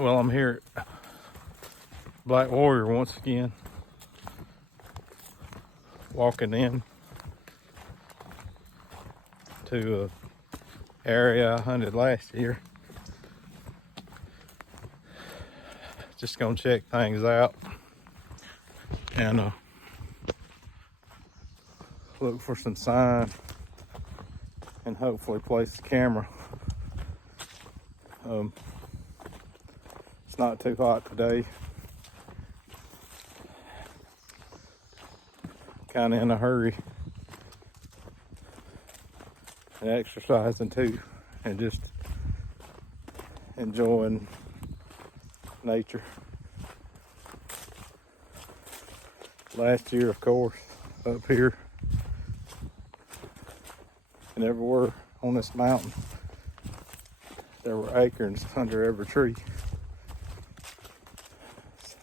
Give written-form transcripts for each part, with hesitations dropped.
Well, I'm here at Black Warrior once again, walking in to an area I hunted last year. Just gonna check things out and look for some sign and hopefully place the camera. It's not too hot today. Kind of in a hurry and exercising too, and just enjoying nature. Last year, of course, up here and everywhere on this mountain, there were acorns under every tree.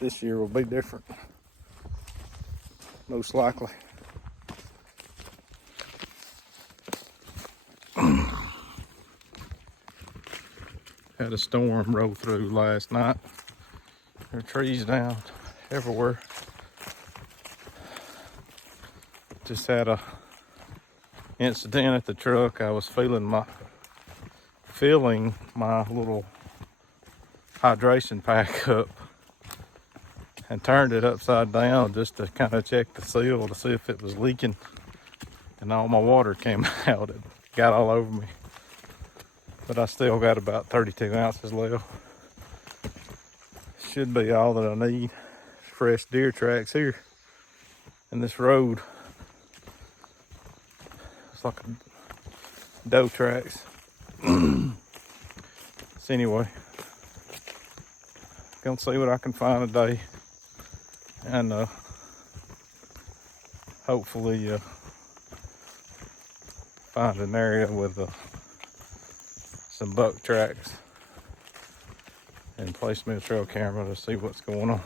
This year will be different, most likely. Had a storm roll through last night. There are trees down everywhere. Just had a incident at the truck. I was filling my little hydration pack up and turned it upside down just to kind of check the seal to see if it was leaking, and all my water came out. It got all over me, but I still got about 32 ounces left. Should be all that I need. Fresh deer tracks here, and this road, it's like a doe tracks. So anyway, gonna see what I can find today, and hopefully find an area with some buck tracks and place me a trail camera to see what's going on.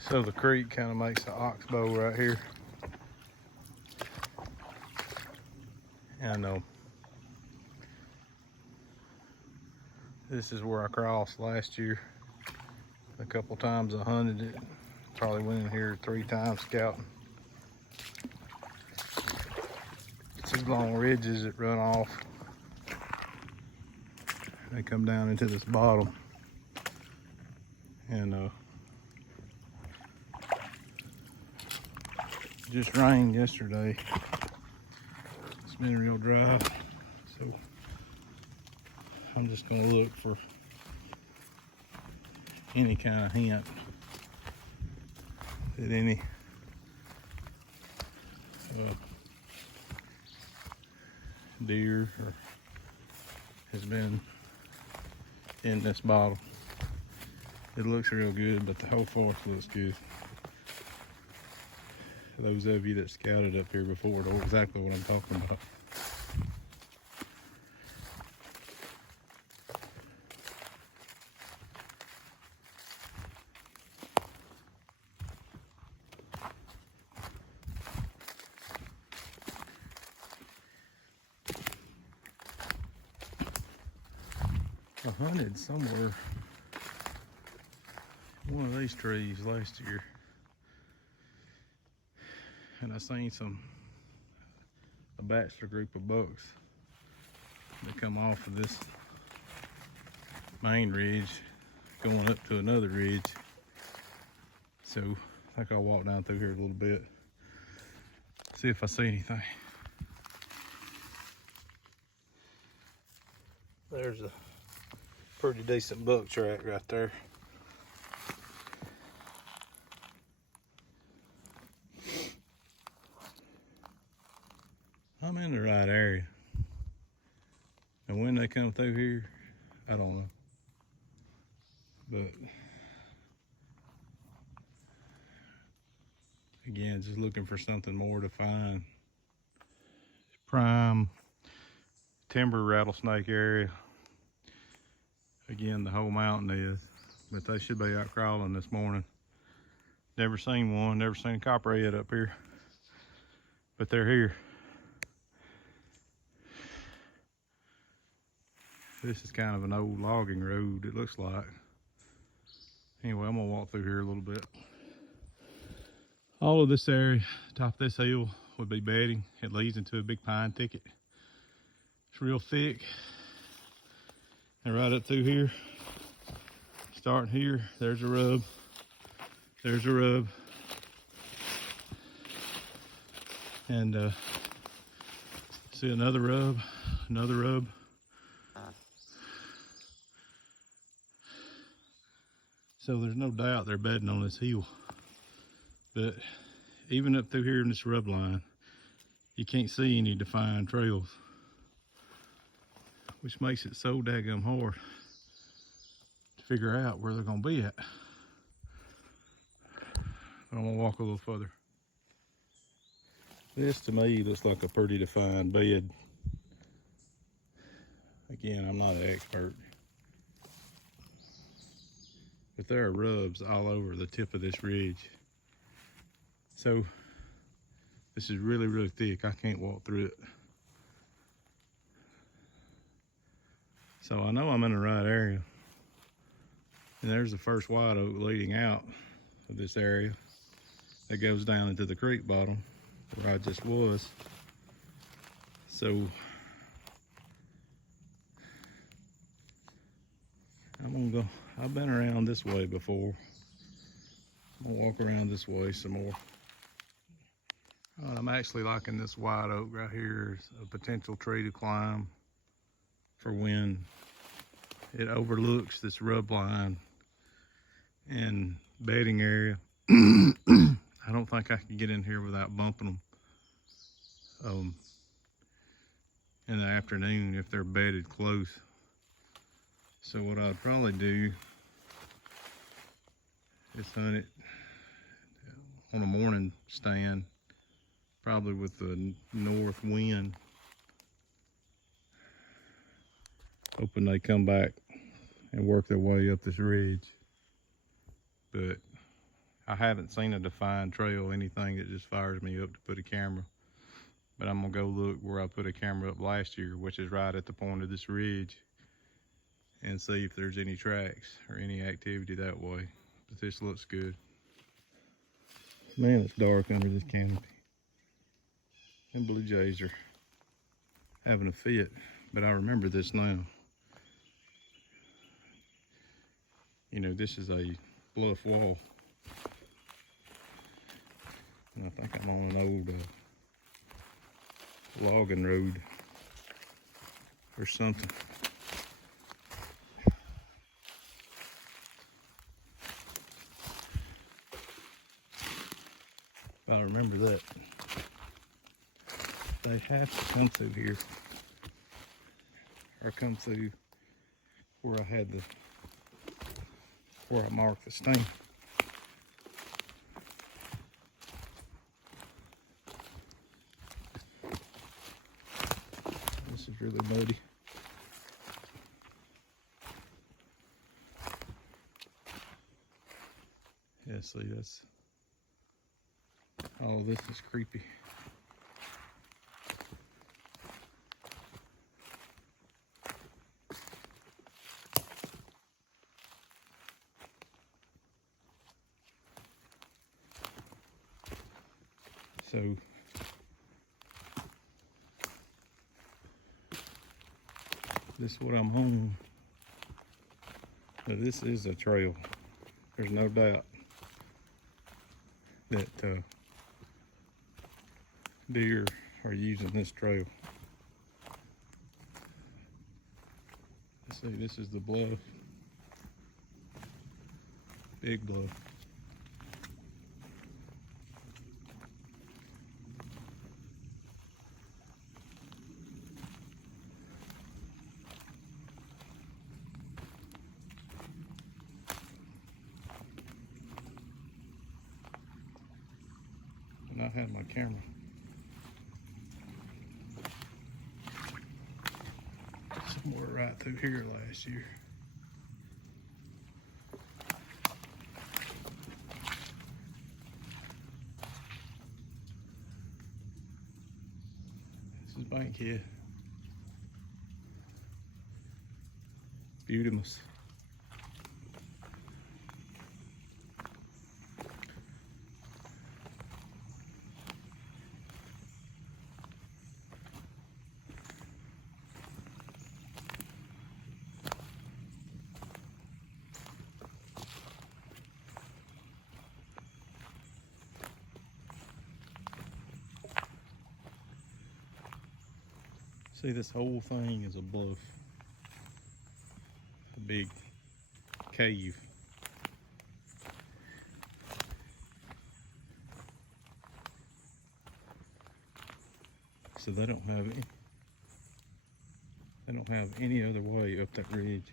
So the creek kind of makes an oxbow right here. And this is where I crossed last year. A couple times I hunted it. Probably went in here 3 times scouting. These long ridges that run off. They come down into this bottom. And just rained yesterday. It's been real dry, so I'm just gonna look for any kind of hint that any deer has been in this bottle. It looks real good, but the whole forest looks good. Those of you that scouted up here before know exactly what I'm talking about. I hunted somewhere, one of these trees last year, and I seen a bachelor group of bucks that come off of this main ridge going up to another ridge. So I think I'll walk down through here a little bit, see if I see anything. There's a pretty decent buck track right there. I'm in the right area, and when they come through here, I don't know, but again, just looking for something more to find. Prime timber rattlesnake area. Again, the whole mountain is. but they should be out crawling this morning. Never seen one, never seen a copperhead up here, but they're here. This is kind of an old logging road, it looks like. Anyway, I'm gonna walk through here a little bit. All of this area, top of this hill, would be bedding. It leads into a big pine thicket. It's real thick. And right up through here, starting here, there's a rub. There's a rub. And see another rub, another rub. So there's no doubt they're bedding on this hill. But even up through here in this rub line, you can't see any defined trails, which makes it so daggum hard to figure out where they're gonna be at. I'm gonna walk a little further. This to me looks like a pretty defined bed. Again, I'm not an expert, but there are rubs all over the tip of this ridge. So this is really, really thick. I can't walk through it. So I know I'm in the right area. And there's the first white oak leading out of this area that goes down into the creek bottom where I just was. So I'm gonna go, I've been around this way before. I'm gonna walk around this way some more. I'm actually liking this white oak right here as a potential tree to climb for when it overlooks this rub line and bedding area. I don't think I can get in here without bumping them in the afternoon if they're bedded close. So what I'd probably do is hunt it on a morning stand, probably with the north wind, hoping they come back and work their way up this ridge. But I haven't seen a defined trail, anything that just fires me up to put a camera. But I'm gonna go look where I put a camera up last year, which is right at the point of this ridge, and see if there's any tracks or any activity that way. But this looks good. Man, it's dark under this canopy. And blue jays are having a fit, but I remember this now. You know, this is a bluff wall. And I think I'm on an old logging road or something. I remember that. They have to come through here, or come through where I had where I marked the stain. This is really muddy. Yeah, see, that's all of this is creepy. So this is what I'm home. Now this is a trail. There's no doubt that deer are using this trail. Let's see, this is the bluff. Big bluff. And I had my camera somewhere right through here last year. This is Bankhead. Beautiful. See, this whole thing is a bluff. A big cave. So they don't have any other way up that ridge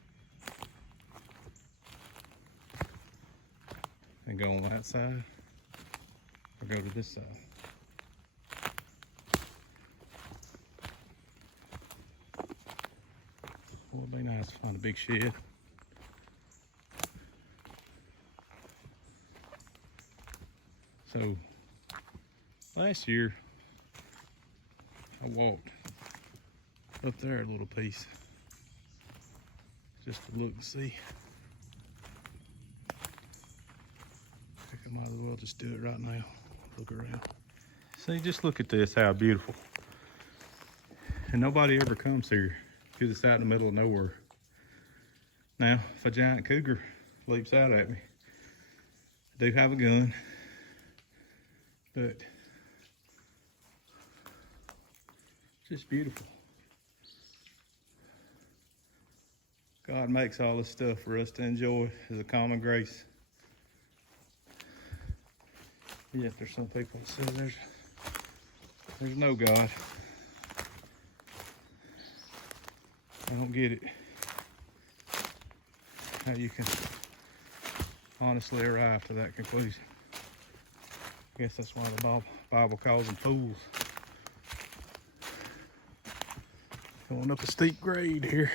and go on that side or go to this side. Well, it'd be nice to find a big shed. So last year I walked up there a little piece just to look and see. I think I might as well just do it right now. Look around. See, just look at this, how beautiful. And nobody ever comes here because it's out in the middle of nowhere. Now, if a giant cougar leaps out at me, I do have a gun, but just beautiful. God makes all this stuff for us to enjoy as a common grace. Yet there's some people that say there's no God. I don't get it. How you can honestly arrive to that conclusion. I guess that's why the Bible calls them fools. Going up a steep grade here.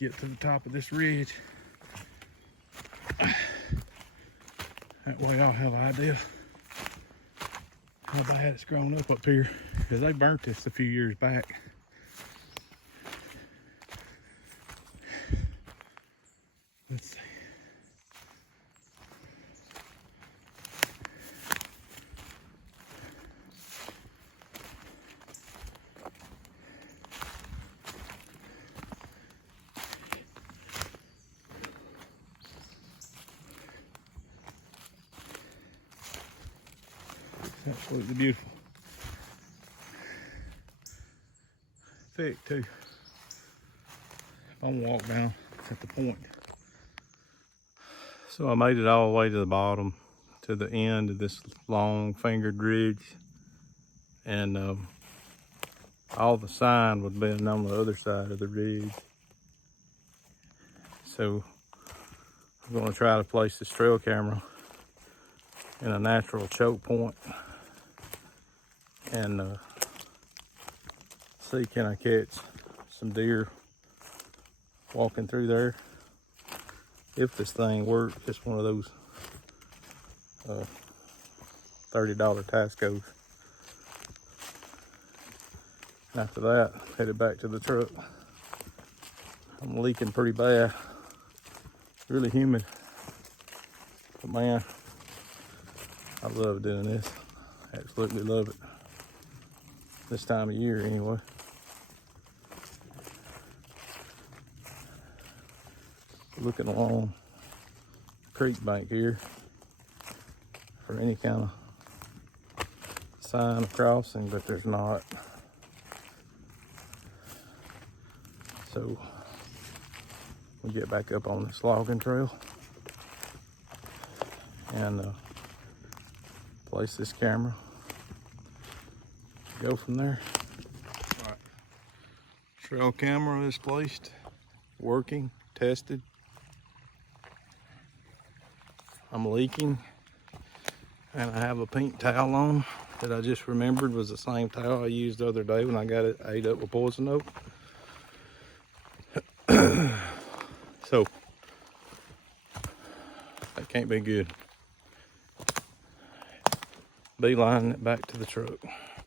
Get to the top of this ridge. That way I'll have an idea how bad it's grown up here. Because they burnt this a few years back. Let's see. It's absolutely beautiful. Thick too. I'm gonna walk down at the point. So I made it all the way to the bottom, to the end of this long fingered ridge. And all the sign would be on the other side of the ridge. So I'm gonna try to place this trail camera in a natural choke point and see, can I catch some deer walking through there. If this thing works, it's one of those $30 Tascos. After that, headed back to the truck. I'm leaking pretty bad. Really humid. But man, I love doing this. Absolutely love it. This time of year anyway. Looking along the creek bank here for any kind of sign of crossing, but there's not. So we'll get back up on this logging trail and place this camera. Go from there. All right. Trail camera is placed, working, tested. I'm leaking, and I have a pink towel on that I just remembered was the same towel I used the other day when I got it ate up with poison oak. So that can't be good. Beeline it back to the truck.